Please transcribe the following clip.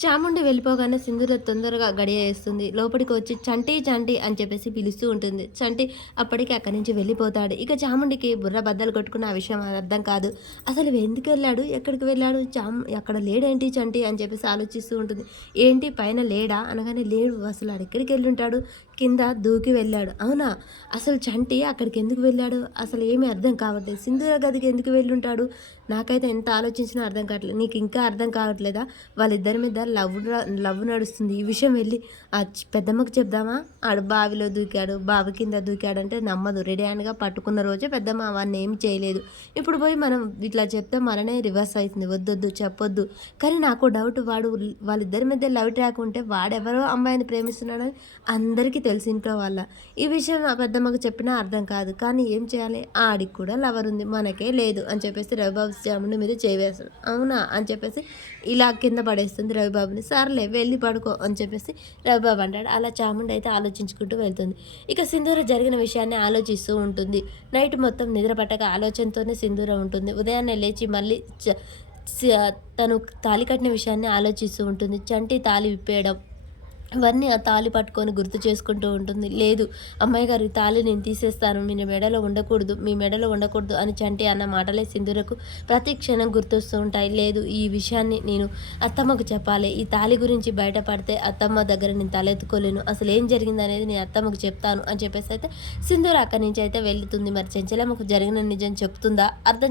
చాముండి వెళ్ళిపోగానే సింధూర తొందరగా గడియ వేస్తుంది లోపలికి వచ్చి చంటి చంటి అని చెప్పేసి పిలుస్తూ ఉంటుంది. చంటి అప్పటికి అక్కడి నుంచి వెళ్ళిపోతాడు. ఇక చాముండికి బుర్ర బద్దలు కొట్టుకున్న ఆ విషయం అర్థం కాదు. అసలు ఎందుకు వెళ్ళాడు? ఎక్కడికి వెళ్ళాడు? చామ్ అక్కడ లేడేంటి చంటి అని చెప్పేసి ఆలోచిస్తూ ఉంటుంది. ఏంటి? పైన లేడా? అనగానే లేడు. అసలు ఎక్కడికి వెళ్ళి ఉంటాడు కింద దూకి వెళ్ళాడు. అవునా? అసలు చంటి అక్కడికి ఎందుకు వెళ్ళాడు? అసలు ఏమీ అర్థం కావట్లేదు. సింధూర గదికి ఎందుకు వెళ్ళుంటాడు? నాకైతే ఎంత ఆలోచించినా అర్థం కావట్లేదు. నీకు ఇంకా అర్థం కావట్లేదా? వాళ్ళిద్దరి మీద లవ్ లవ్ నడుస్తుంది. ఈ విషయం వెళ్ళి ఆ పెద్దమ్మకు పెద్దమ్మకి చెప్దామా? ఆడు బావిలో దూకాడు బావి కింద దూకాడంటే నమ్మదు. రెడీ హ్యాండ్గా పట్టుకున్న రోజే పెద్దమ్మ అవన్నీ ఏం చేయలేదు. ఇప్పుడు పోయి మనం ఇట్లా చెప్తే మననే రివర్స్ అవుతుంది వద్దొద్దు చెప్పొద్దు. కానీ నాకు డౌట్ వాడు వాళ్ళిద్దరి మధ్య లవ్ ట్రాక్ ఉంటే వాడెవరో అమ్మాయిని ప్రేమిస్తున్నాడని అందరికీ తెలిసి ఇంట్లో వాళ్ళ. ఈ విషయం ఆ పెద్దమ్మకు చెప్పినా అర్థం కాదు. కానీ ఏం చేయాలి? ఆడికి కూడా లవర్ ఉంది మనకే లేదు అని చెప్పేసి రవిబాబు జాముని మీద చేవేస్తాడు అవునా? అని చెప్పేసి ఇలా కింద పడేస్తుంది రవిబాబుని సర్లే వెళ్ళి పడుకో అని చెప్పేసి రవిబాబు అంటాడు. అలా చాముండి అయితే ఆలోచించుకుంటూ వెళ్తుంది. ఇక సింధూర జరిగిన విషయాన్ని ఆలోచిస్తూ ఉంటుంది. నైట్ మొత్తం నిద్ర పట్టక ఆలోచనతోనే సింధూర ఉంటుంది. ఉదయాన్నే లేచి మళ్ళీ చ- తను తాళి కట్టిన విషయాన్ని ఆలోచిస్తూ ఉంటుంది. చంటి తాళి విప్పేయడం. ఇవన్నీ ఆ తాళి పట్టుకొని గుర్తు చేసుకుంటూ ఉంటుంది. లేదు అమ్మాయి గారు ఈ తాళి నేను తీసేస్తాను మీ మెడలో ఉండకూడదు మీ మెడలో ఉండకూడదు అని చంటి అన్న మాటలే సింధురకు ప్రతి క్షణం గుర్తొస్తూ ఉంటాయి. లేదు ఈ విషయాన్ని నేను అత్తమ్మకు చెప్పాలి. ఈ తాళి గురించి బయటపడితే అత్తమ్మ దగ్గర నేను తలెత్తుకోలేను. అసలు ఏం జరిగింది అనేది నేను అత్తమ్మకు చెప్తాను అని చెప్పేసి అయితే సింధూర అక్కడి నుంచి అయితే వెళ్తుంది. మరి చెంచలమ్మకు జరిగిన నిజం చెప్తుందా? అర్థం